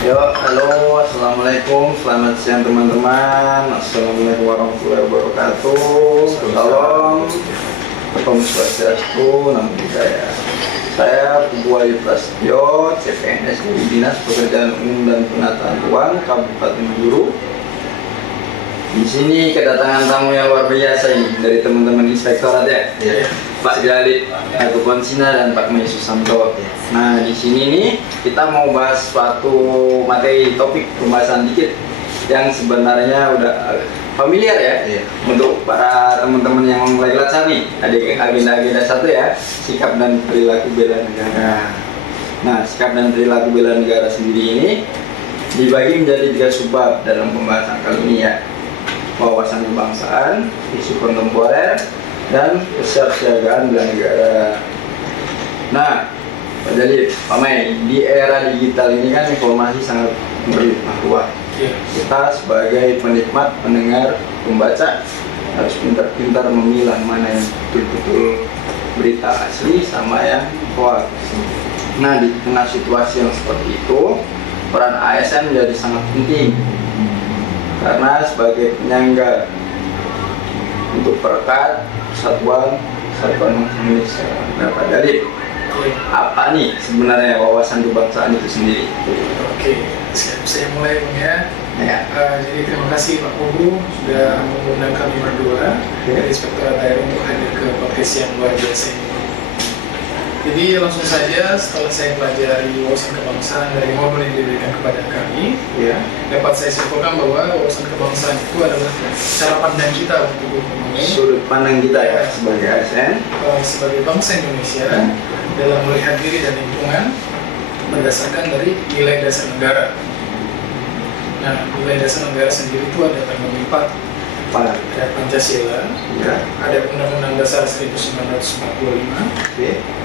Yo, halo, assalamualaikum, selamat siang teman-teman. Assalamualaikum warahmatullahi wabarakatuh. Salam, Om Swastiastu, Namo Buddhaya. Saya Puguayu Prasetyo, CPNS dari Dinas Pekerjaan Umum dan Penataan Ruang Kabupaten Guru. Di sini kedatangan tamu yang luar biasa ini dari teman-teman inspektorat ya. Pak Jalid atau Konsina dan Pak Mei Susanto. Nah, di sini nih kita mau bahas suatu materi topik pembahasan dikit yang sebenarnya udah familiar ya untuk para teman-teman yang mulai belajar nih. Ada agenda-agenda satu ya, sikap dan perilaku bela negara. Nah, sikap dan perilaku bela negara sendiri ini dibagi menjadi 3 subbab dalam pembahasan kali ini ya. Wawasan kebangsaan, isu kontemporer, dan kesiapsiagaan bela negara. Nah, Pak Jalid, Pak Mei, di era digital ini kan informasi sangat berlimpah ruah. Kita sebagai penikmat, pendengar, pembaca harus pintar-pintar memilah mana yang betul-betul berita asli sama yang hoax. Nah, di tengah situasi yang seperti itu, peran ASN menjadi sangat penting karena sebagai penyangga untuk perekat kesatuan Indonesia. Nah, Pak Jalid, apa nih sebenarnya wawasan kebangsaan itu sendiri? Oke, saya mulai Bang ya. Jadi terima kasih Pak Pugu sudah mengundang kami berdua dari Inspektorat Daerah untuk hadir ke podcast yang luar biasa ini. Jadi langsung saja setelah saya pelajari wawasan kebangsaan dari modul yang diberikan kepada kami, dapat saya simpulkan bahwa wawasan kebangsaan itu adalah cara pandang kita untuk sudut pandang kita ya sebagai ASN, sebagai bangsa Indonesia dalam melihat diri dan lingkungan berdasarkan dari nilai dasar negara. Nah, nilai dasar negara sendiri itu ada terbagi 4. Ada Pancasila, ada Undang-Undang Dasar 1945,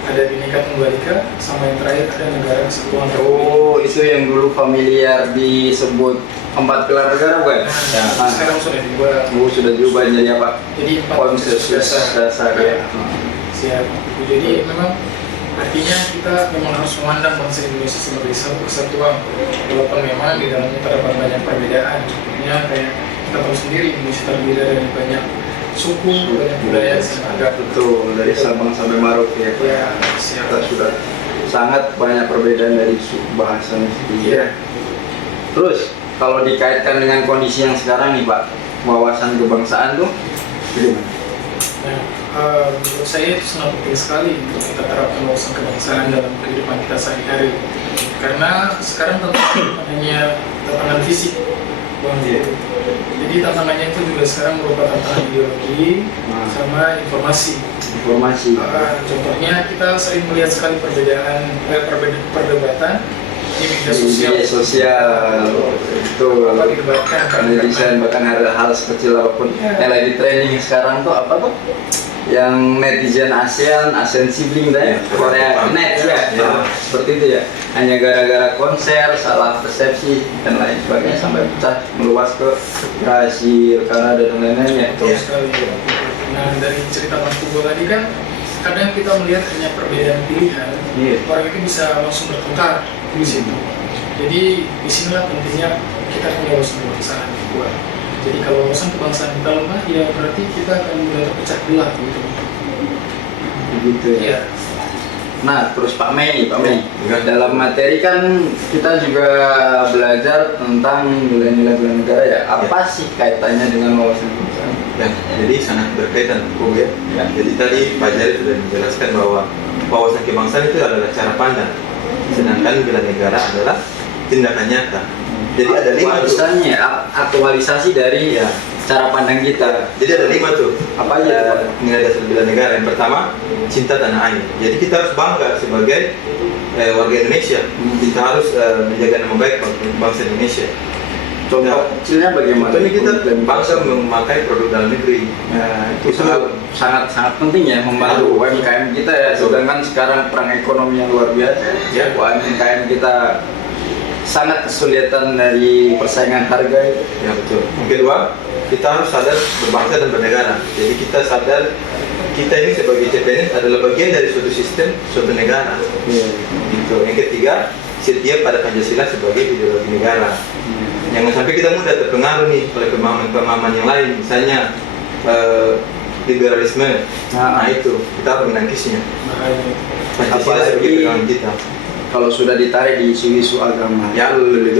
ada Bhinneka Tunggal Ika, sama yang terakhir ada Negara Kesatuan Republik. Oh, itu yang dulu familiar disebut 4 pilar negara bukan? Sekarang sudah diubah. Sudah diubah jadi apa? Jadi 4 konsep dasar ya. Siap. Jadi memang artinya kita memang harus memandang bangsa Indonesia sebagai satu kesatuan, walaupun memang di dalamnya terdapat banyak perbedaan. Contohnya kayak kita tahu sendiri Indonesia terdiri dari banyak suku, banyak budaya, agama. Betul, dari Sabang sampai Merauke ya. Kita sudah sangat banyak perbedaan dari suku bahasanya sendiri. Terus kalau dikaitkan dengan kondisi yang sekarang nih Pak, wawasan kebangsaan tuh gimana? Menurut saya itu sangat penting sekali untuk kita terapkan wawasan kebangsaan dalam kehidupan kita sehari-hari. Karena sekarang tantangan hanya tantangan fisik, jadi tantangannya itu juga sekarang berupa tantangan ideologi sama informasi. Contohnya kita sering melihat sekali perdebatan di media sosial. Itu didebatkan netizen bahkan hal sekecil apapun yang lagi trending sekarang tuh apa tuh yang netizen ASEAN sibling Korea net seperti itu ya, hanya gara-gara konser salah persepsi dan lain sebagainya sampai pecah meluas ke Brasil, Kanada dan lain-lainnya. Betul sekali. Nah, dari cerita Mas Pugo tadi kan kadang kita melihat hanya perbedaan pilihan, orang itu bisa langsung bertengkar di situ. Jadi disinilah pentingnya kita punya wawasan kebangsaan yang kuat. Jadi kalau wawasan kebangsaan kita lemah, ya berarti kita akan mudah terpecah belah gitu. Begitu ya. Nah, terus Pak Mei, dalam materi kan kita juga belajar tentang nilai-nilai bela negara ya. Apa sih kaitannya dengan wawasan kebangsaan? Jadi sangat berkaitan, ya. Jadi tadi Pak Jari sudah menjelaskan bahwa wawasan kebangsaan itu adalah cara pandang, sedangkan bela negara adalah tindakan nyata. Jadi ada 5 aktualisasi dari cara pandang kita. Jadi ada 5 tuh. Apa aja? Nilai dasar bela negara. Yang pertama, cinta tanah air. Jadi kita harus bangga sebagai warga Indonesia. Kita harus menjaga nama baik bangsa Indonesia. Contoh kecilnya bagaimana? Contohnya kita bangsa memakai produk dalam negeri. Itu sangat penting ya, membantu UMKM kita ya. Sedangkan sekarang perang ekonomi yang luar biasa, UMKM kita sangat kesulitan dari persaingan harga itu. Ya betul. Yang kedua, kita harus sadar berbangsa dan bernegara. Jadi kita sadar kita ini sebagai CPNS adalah bagian dari suatu sistem, suatu negara. Gitu. Yang ketiga, setia pada Pancasila sebagai ideologi negara. Jangan sampai kita mudah terpengaruh nih oleh pemahaman-pemahaman yang lain, misalnya liberalisme. Nah itu kita harus menangkisnya. Pancasila sebagai pegangan kita. Kalau sudah ditarik di isu-isu agama, Ya, lebih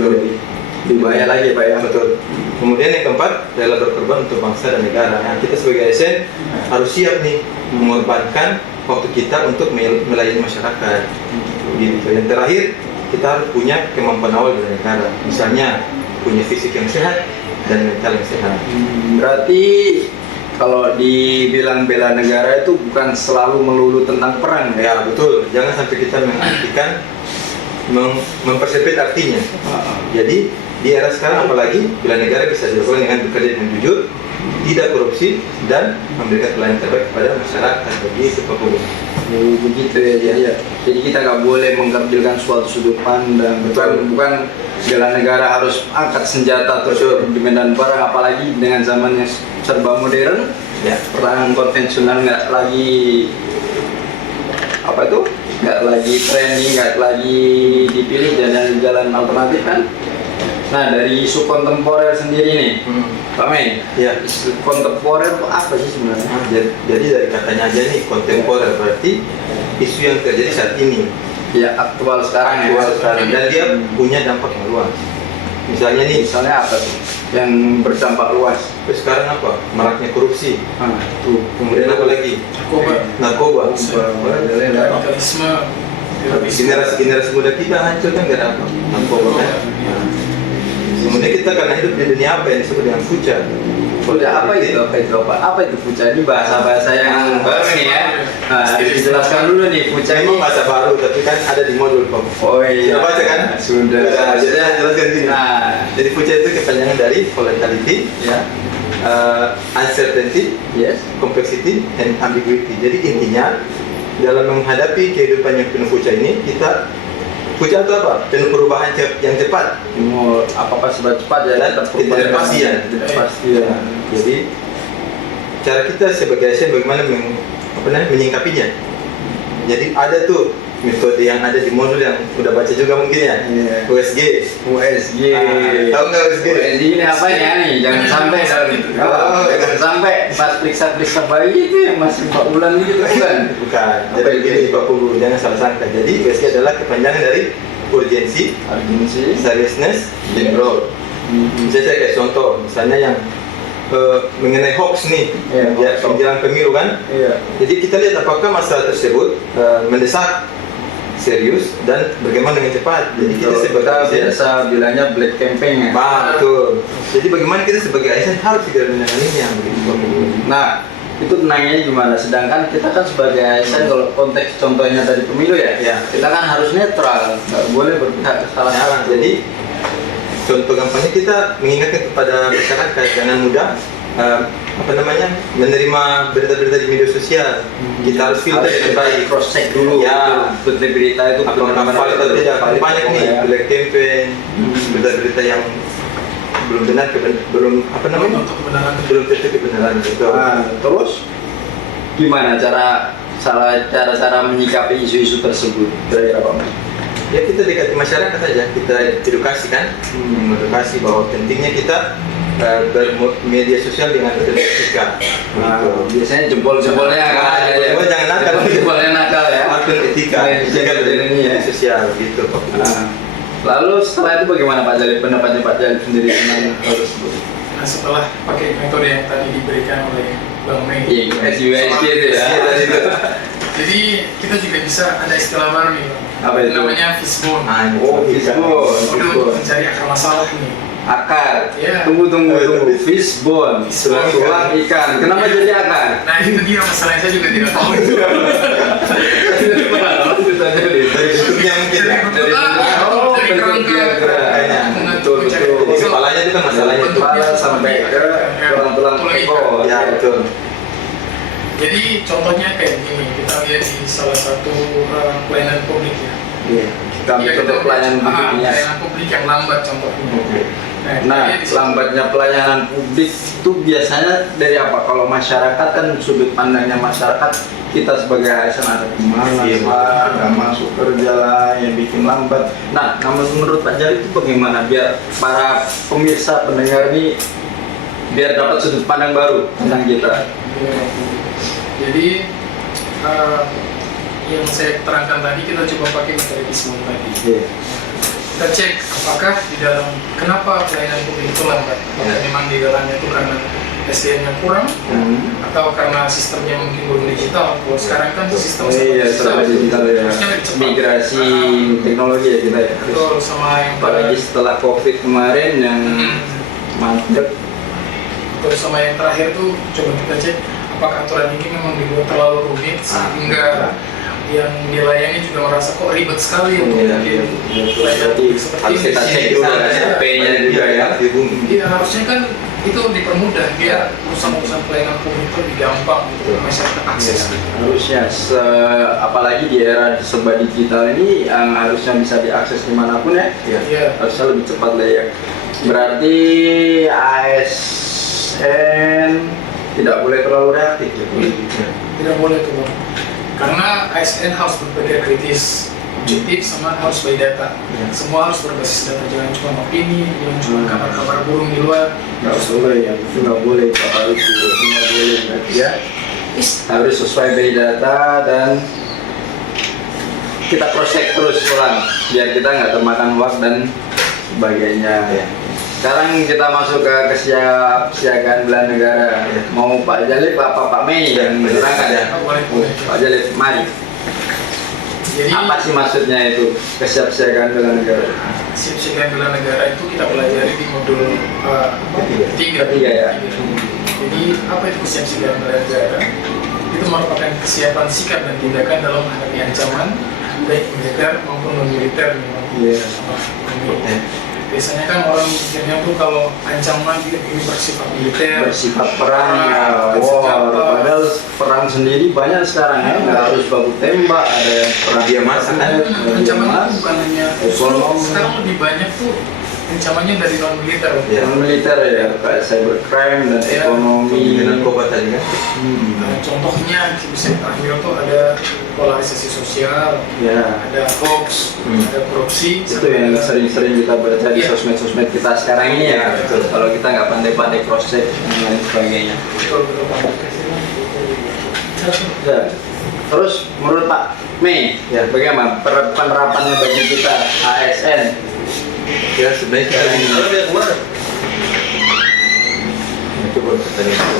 bahaya lagi Pak ya. Betul. Kemudian yang keempat adalah berkorban untuk bangsa dan negara. Nah, kita sebagai ASN harus siap nih mengorbankan waktu kita untuk melayani masyarakat. Gitu. Yang terakhir, kita harus punya kemampuan awal dari negara. Misalnya punya fisik yang sehat dan mental yang sehat. Berarti kalau dibilang bela negara itu bukan selalu melulu tentang perang ya. Ya betul. Jangan sampai kita mengartikan mempersempit artinya. Jadi di era sekarang apalagi bela negara bisa dilakukan dengan bekerja dengan jujur, tidak korupsi, dan memberikan pelayanan terbaik kepada masyarakat. Begitu Pak Punggu. Begitu ya. Jadi kita nggak boleh mengkerdilkan suatu sudut pandang. Bukan bela negara harus angkat senjata terus di medan perang, apalagi dengan zaman yang serba modern. Ya. Perang konvensional nggak lagi nggak lagi trending, nggak lagi dipilih jalan alternatif kan. Nah dari isu kontemporer sendiri nih, Pak Mei, Ya. isu kontemporer itu apa sih sebenarnya? Jadi dari katanya aja nih kontemporer berarti isu yang terjadi saat ini. Ya aktual sekarang ya. Aktual sekarang. Dan dia punya dampak yang luas. Misalnya nih, Misalnya apa tuh yang berdampak luas? sekarang apa? Maraknya korupsi. Tuh. Kemudian apa lagi? Narkoba. Radikalisme, Generasi muda kita hancur kan gara-gara narkoba kan. Nah. Kemudian kita karena hidup di dunia apa yang disebut dengan fuja. Apa itu fuca? Ini bahasa yang baru nih ya. Nah, dijelaskan dulu nih fuca ini. Memang bahasa baru, tapi kan ada di modul Pak. Oh iya. Sudah baca kan? Sudah. Jadi saya jelaskan gini. Nah, Jadi fuja itu kepanjangan dari volatility, ya. uncertainty, Yes. complexity, and ambiguity. Jadi intinya dalam menghadapi kehidupan yang penuh fuja ini, fuja itu apa? Penuh perubahan yang cepat Mau apa cepat ya dan ketidakpastian. Ketidakpastian. Jadi cara kita sebagai ASN bagaimana menyingkapinya. Jadi ada tuh metode yang ada di modul yang udah baca juga mungkin ya. Iya. USG. Tahu nggak USG? USG ini apa ya nih? Jangan sampai jangan sampai pas periksa bayi itu yang masih 4 bulan gitu kan? Bukan. Apa Jadi itu? begini Pak Punggu, jangan salah sangka. Jadi USG adalah kepanjangan dari urgency, seriousness, dan role. Misalnya saya kayak contoh, misalnya yang mengenai hoax nih, menjelang pemilu kan. Iya. Jadi kita lihat apakah masalah tersebut mendesak, serius, dan bagaimana dengan cepat. Jadi kita sebagai ASN biasa bilangnya black campaign ya. betul. Jadi bagaimana kita sebagai ASN harus segera menanganinya begitu Pak Punggu. Nah, itu nanyanya gimana? Sedangkan kita kan sebagai ASN kalau konteks contohnya tadi pemilu ya, Ya. kita kan harus netral, nggak boleh berpihak ke salah satu. Jadi contoh gampangnya kita mengingatkan kepada masyarakat jangan mudah menerima berita-berita di media sosial. Kita harus filter dengan baik, cross check dulu. Ya. Berita itu apakah valid atau tidak. Banyak nih black campaign, berita-berita yang belum benar, belum tentu kebenaran gitu. Nah, terus gimana cara menyikapi isu-isu tersebut? Kira-kira Pak Mas? Ya kita dekati masyarakat saja, kita edukasi kan, edukasi bahwa pentingnya kita bermedia sosial dengan etika. Nah, biasanya jempol-jempolnya kan. Jempol jangan nakal. Jempolnya nakal ya. Akun etika ya. sosial gitu Pak. Nah, lalu setelah itu bagaimana Pak Jalil? Pendapatnya Pak Jalil sendiri tentang hal tersebut? Nah, setelah pakai metode yang tadi diberikan oleh Bang Mei, USG itu ya. jadi kita juga bisa ada istilah baru nih Bang. Apa itu? Namanya fishbone. Fishbone. Udah untuk mencari akar masalah nih. Akar. Iya. Tunggu. Fishbone. Tulang ikan. Kenapa jadi akar? Nah itu dia masalahnya, saya juga tidak tahu. Dari bentuknya mungkin ya. Dari kerangka. Betul. Jadi kepalanya itu kan masalahnya itu. Kepala sampai ke tulang ekor. Ya betul. Jadi contohnya kayak gini, kita lihat di salah satu pelayanan publik ya. Iya. Kami contoh pelayanan publiknya. Pelayanan publik yang lambat contohnya. Nah, lambatnya pelayanan publik itu biasanya dari apa? Kalau masyarakat kan sudut pandangnya masyarakat, kita sebagai ASN ada kemalas lah, nggak masuk kerja lah, yang bikin lambat. Nah, menurut Pak Jari itu bagaimana biar para pemirsa pendengar ini biar dapat sudut pandang baru tentang kita? Jadi yang saya terangkan tadi kita coba pakai mekanisme tadi. Kita cek apakah di dalam kenapa pelayanan publik itu lambat. Apakah memang di dalamnya itu karena SDM-nya kurang atau karena sistemnya mungkin belum digital. Kalau sekarang kan sistem serba digital ya, migrasi teknologi ya kita ya. Betul, sama yang apalagi setelah COVID kemarin yang mantep. Terus sama yang terakhir tuh coba kita cek apakah aturan ini memang dibuat terlalu rumit sehingga yang dilayani juga merasa kok ribet sekali untuk bikin pelayanan seperti harus kita cek juga SOP-nya juga ya. Iya, harusnya kan itu dipermudah biar urusan pelayanan publik itu lebih gampang untuk masyarakat akses. Harusnya apalagi di era serba digital ini yang harusnya bisa diakses dimanapun ya. Harusnya lebih cepat lah ya. Berarti ASN tidak boleh terlalu reaktif gitu. Tidak boleh tuh Bang. Karena ASN harus berpikir kritis, objektif, sama harus by data. Semua harus berbasis data, jangan cuma opini, jangan cuma kabar-kabar burung di luar. Nggak boleh ya, itu nggak boleh. Kalau itu nggak boleh berarti ya. Harus sesuai by data dan kita cross check terus ulang biar kita nggak termakan waktu dan sebagainya. Sekarang kita masuk ke kesiapsiagaan bela negara. Mau Pak Jalil apa Pak Mei yang menerangkan ya? Pak Jalil, mari. Jadi, apa sih maksudnya itu kesiapsiagaan bela negara? Kesiapsiagaan bela negara itu kita pelajari di modul ketiga ya. Jadi apa itu kesiapsiagaan bela negara? Itu merupakan kesiapan sikap dan tindakan dalam menghadapi ancaman baik militer maupun non militer. Biasanya kan orang mikirnya tuh kalau ancaman ini bersifat militer, bersifat perang, padahal perang sendiri banyak sekarang ya, nggak harus baku tembak, ada yang perang dia masak. Ancaman bukan hanya ekonomi, sekarang lebih banyak tuh ancamannya dari non militer. Non militer ya, kayak cybercrime dan ekonomi. Narkoba tadi kan. Contohnya bisa kita ambil tuh ada polarisasi sosial, ada hoax, ada korupsi. Itu yang sering-sering kita baca di sosmed-sosmed kita sekarang ini ya. Betul. Kalau kita nggak pandai-pandai cross check dan lain sebagainya. Betul. Terus menurut Pak Mei, bagaimana penerapannya bagi kita ASN? Ya sebenarnya kita coba pertanyaan.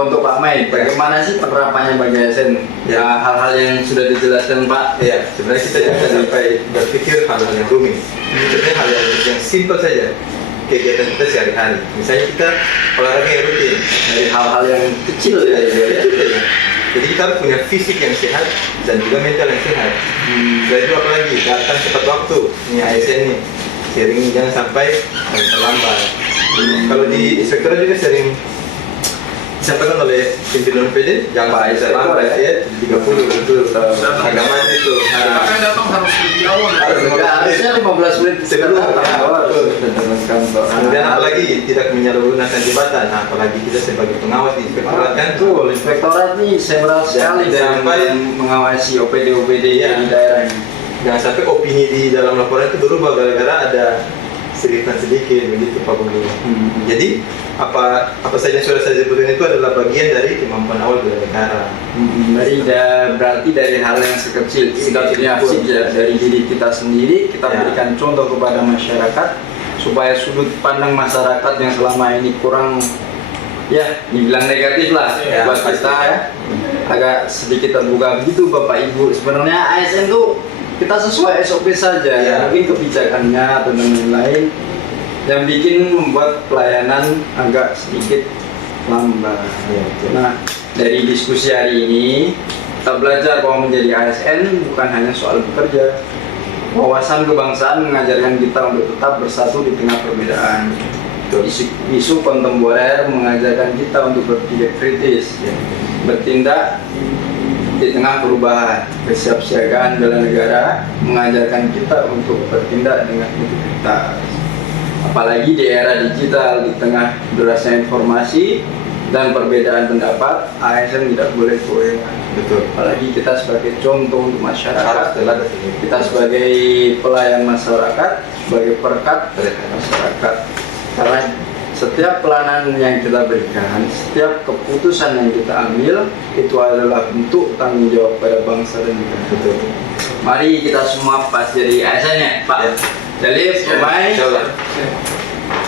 Untuk Pak Mei, bagaimana sih penerapannya bagi ASN? Hal-hal yang sudah dijelaskan Pak. Ya, sebenarnya kita jangan sampai berpikir hal-hal yang rumit. Sebenarnya hal yang simpel saja. Kegiatan kita sehari-hari. Misalnya kita olahraga yang rutin dari hal-hal yang kecil ya. Jadi kita harus punya fisik yang sehat dan juga mental yang sehat. Setelah itu apalagi datang tepat waktu. Ini ASN nih, sering jangan sampai terlambat. Kalau di inspektorat juga sering disampaikan oleh pimpinan PD, jangan terlambat ya 30 betul. Agama itu. Makanya datang harus lebih awal. Harusnya 15 menit sebelum awal. Kemudian apalagi tidak menyalahgunakan jabatan, apalagi kita sebagai pengawas di inspektorat kan. Betul, inspektorat nih sentral sekali dalam mengawasi OPD-OPD di daerah ini. Jangan sampai opini di dalam laporan itu berubah gara-gara ada sedikit begitu Pak Guru. Jadi apa saja yang sudah saya sebutkan itu adalah bagian dari kemampuan awal bela negara. Berarti dari hal yang sekecil dari diri kita sendiri kita berikan contoh kepada masyarakat supaya sudut pandang masyarakat yang selama ini kurang dibilang negatif lah buat kita ya, agak sedikit terbuka begitu Bapak Ibu. Sebenarnya ASN tuh kita sesuai SOP saja, mungkin kebijakannya atau lain-lain yang bikin membuat pelayanan agak sedikit lambat. Nah, dari diskusi hari ini kita belajar bahwa menjadi ASN bukan hanya soal bekerja. Wawasan kebangsaan mengajarkan kita untuk tetap bersatu di tengah perbedaan. Isu kontemporer mengajarkan kita untuk berpikir kritis, bertindak di tengah perubahan. Kesiapsiagaan bela negara mengajarkan kita untuk bertindak dengan integritas. Apalagi di era digital, di tengah derasnya informasi dan perbedaan pendapat, ASN tidak boleh goyah. Betul. Apalagi kita sebagai contoh untuk Harus masyarakat, teladan. kita sebagai pelayan masyarakat, sebagai perekat masyarakat. Karena setiap pelayanan yang kita berikan, setiap keputusan yang kita ambil, itu adalah bentuk tanggung jawab pada bangsa dan negara. Betul. Mari kita semua pas jadi ASN ya, Pak. Ya. Jadi pemain Insyaallah.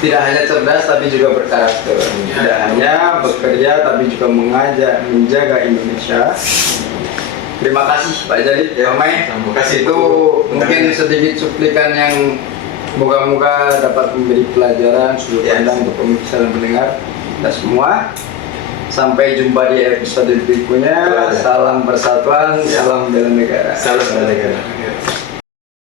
tidak hanya cerdas tapi juga berkarakter. Tidak hanya bekerja tapi juga menjaga Indonesia. Terima kasih Pak Jalid. Ya, Pemain. terima kasih. Itu mungkin sedikit cuplikan yang moga-moga dapat memberi pelajaran sudut pandang untuk pemirsa dan pendengar kita semua. Sampai jumpa di episode berikutnya. Salam persatuan, salam bela negara. Salam bela negara.